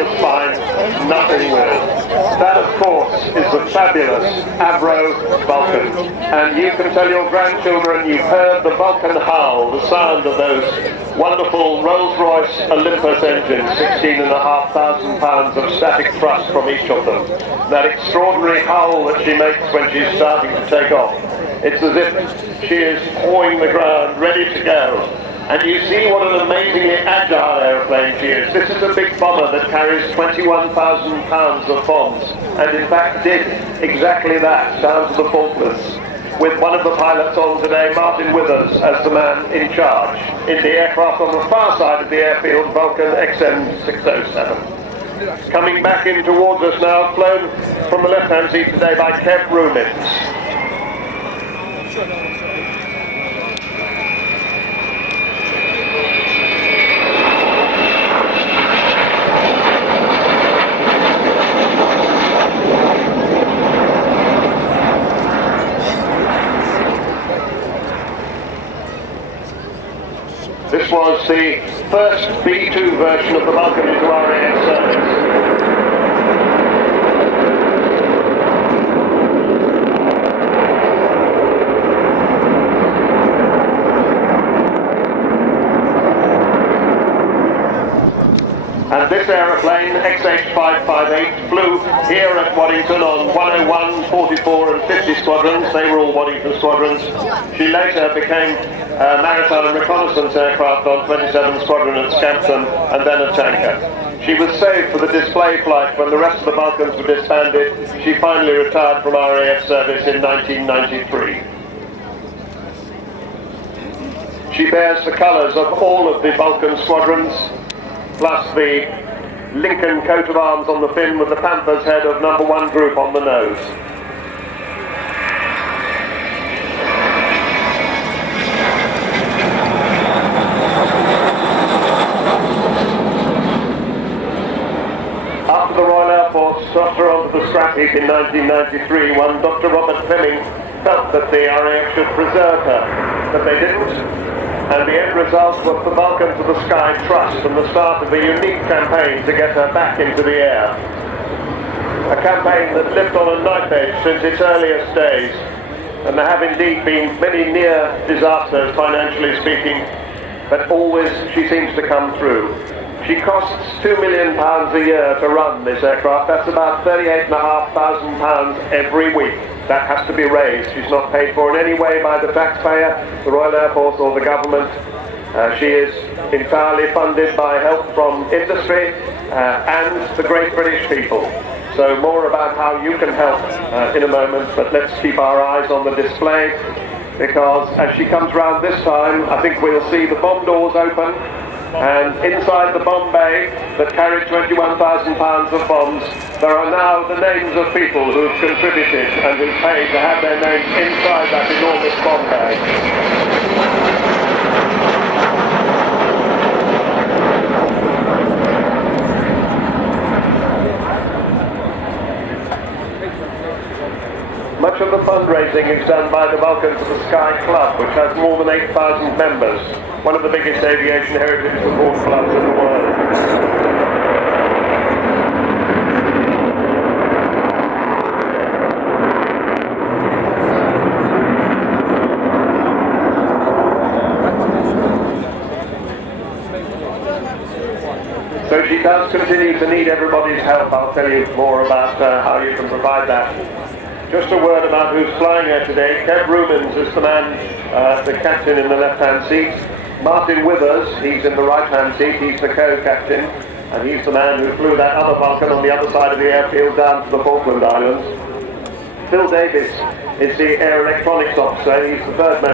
your spine, nothing will. That, of course, is the fabulous Avro Vulcan. And you can tell your grandchildren you've heard the Vulcan howl, the sound of those wonderful Rolls-Royce Olympus engines, 16,500 pounds of static thrust from each of them. That extraordinary howl that she makes when she's starting to take off. It's as if she is pawing the ground, ready to go. And you see what an amazingly agile aeroplane she is. This is a big bomber that carries 21,000 pounds of bombs, and in fact did exactly that down to the Falklands, with one of the pilots on today, Martin Withers, as the man in charge in the aircraft on the far side of the airfield, Vulcan XM607. Coming back in towards us now, flown from the left-hand seat today by Kev Rumins. This was the first B2 version of the Vulcan into RAF service. And this aeroplane, XH558, flew here at Waddington on 101, 44 and 50 squadrons. They were all Waddington squadrons. She later became a maritime reconnaissance aircraft on 27 Squadron at Scampton, and then a tanker. She was saved for the display flight when the rest of the Vulcans were disbanded. She finally retired from RAF service in 1993. She bears the colours of all of the Vulcan squadrons, plus the Lincoln coat of arms on the fin with the Panther's head of number 1 group on the nose. After the Royal Air Force tossed her onto the scrap heap in 1993, one Dr. Robert Fleming felt that the RAF should preserve her, but they didn't. And the end result was the Vulcan to the Sky Trust and the start of a unique campaign to get her back into the air. A campaign that lived on a knife edge since its earliest days, and there have indeed been many near disasters, financially speaking, but always she seems to come through. She costs £2 million a year to run this aircraft. That's about £38,500 every week. That has to be raised. She's not paid for in any way by the taxpayer, the Royal Air Force or the government. She is entirely funded by help from industry and the great British people. So more about how you can help in a moment, but let's keep our eyes on the display, because as she comes round this time, I think we'll see the bomb doors open, and inside the bomb bay that carried 21,000 pounds of bombs, there are now the names of people who've contributed and who've paid to have their names inside that enormous bomb bay. Much of the fundraising is done by the Vulcan to the Sky Club, which has more than 8,000 members, one of the biggest aviation heritage support clubs in the world. So she does continue to need everybody's help. I'll tell you more about how you can provide that. Just a word about who's flying her today. Kev Rumins is the man, the captain in the left-hand seat. Martin Withers, he's in the right-hand seat, he's the co-captain, and he's the man who flew that other Vulcan on the other side of the airfield down to the Falkland Islands. Phil Davis is the air electronics officer, he's the third man.